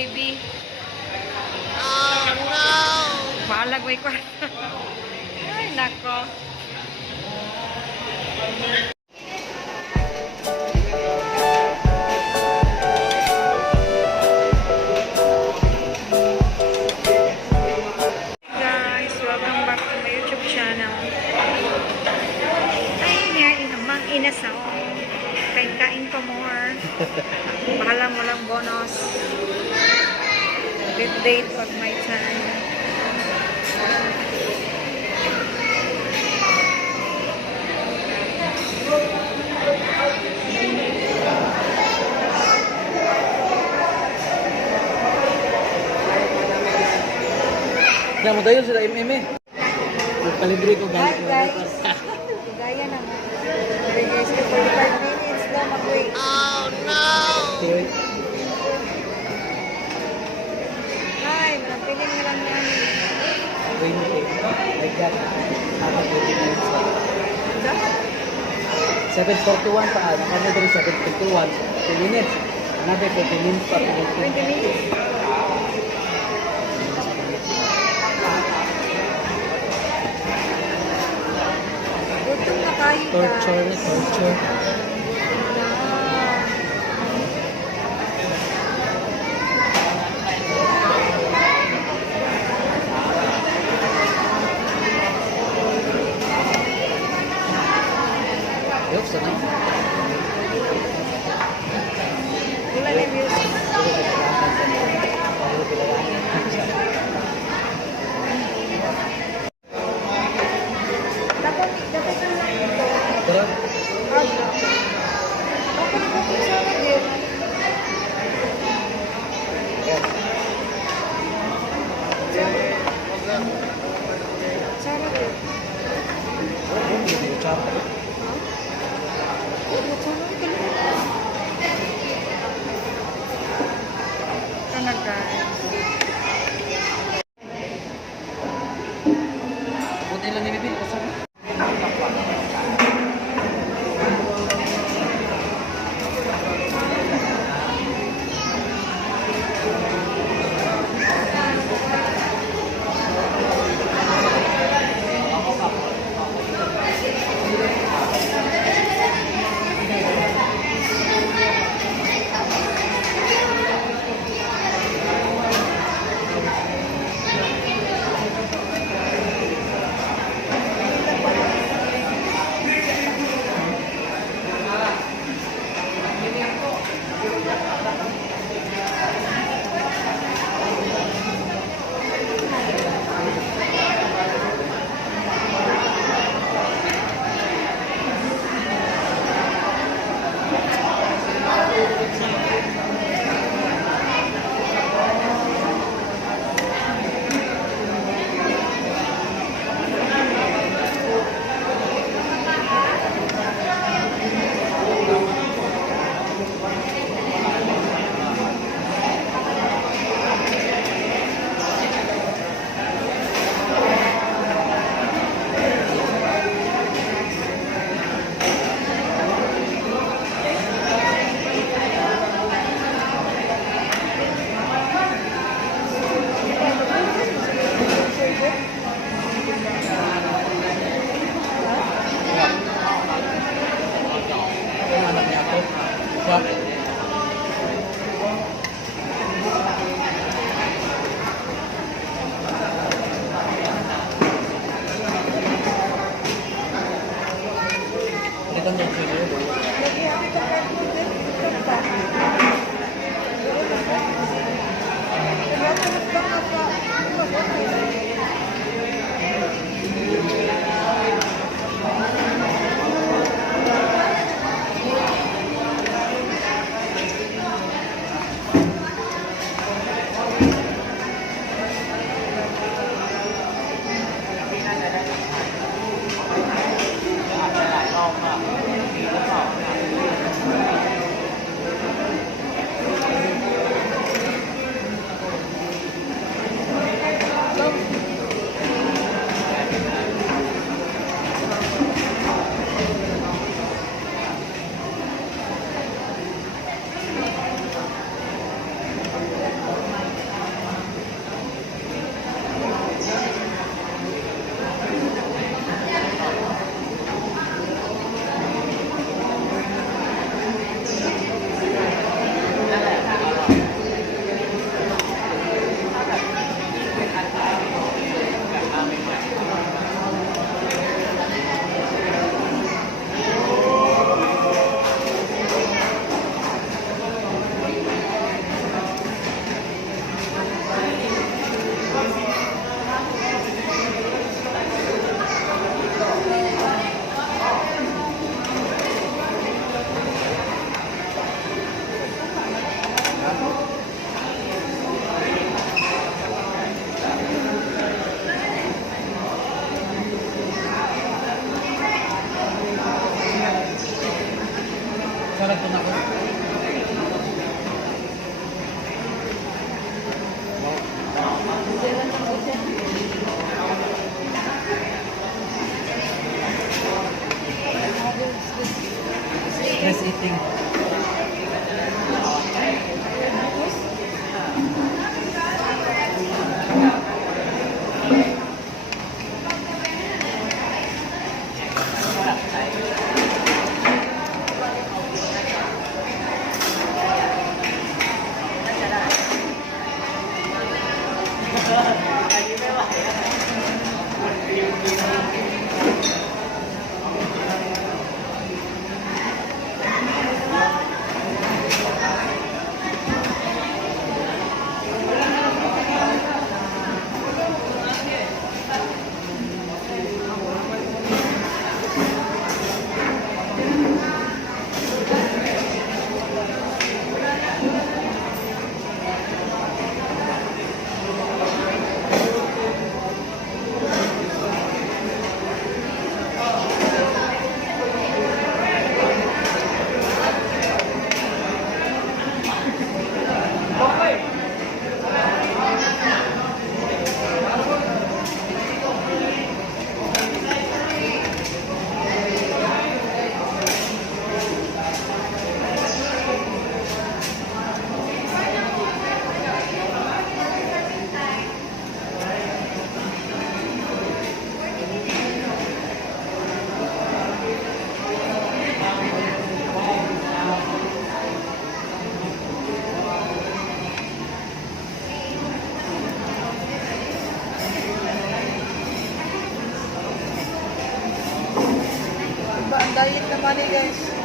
baby. Oh, no! Maalag may kwarto. Ay, nako. Guys, welcome back to my YouTube channel. Ay, ngayon naman, inasaw. Kain-kain pa more. Bahala mo lang bonus. Date pag may time. Kaya mo dayon sila MM eh. Magpalibre ko Hi guys. Gaya naman. Okay guys, 45 minutes daw mag-wait. Oh no! Okay. Hi, piling na lang namin. 20. Like that. Dapat 20 minutes lang. Dapat? 7:41 pa. Nakano din 7:51. 2 minutes. Another 20 minutes pa. 20 minutes? Gutom na kayo guys. Torture. Yok sana. Wala na yung music. Dapat lang ito. Pero Abra. Dapat ito kung sarap yun. Sarap yun. Ano guys? buti lang ni Bibi. Kasama. Diba, ang diet naman eh guys.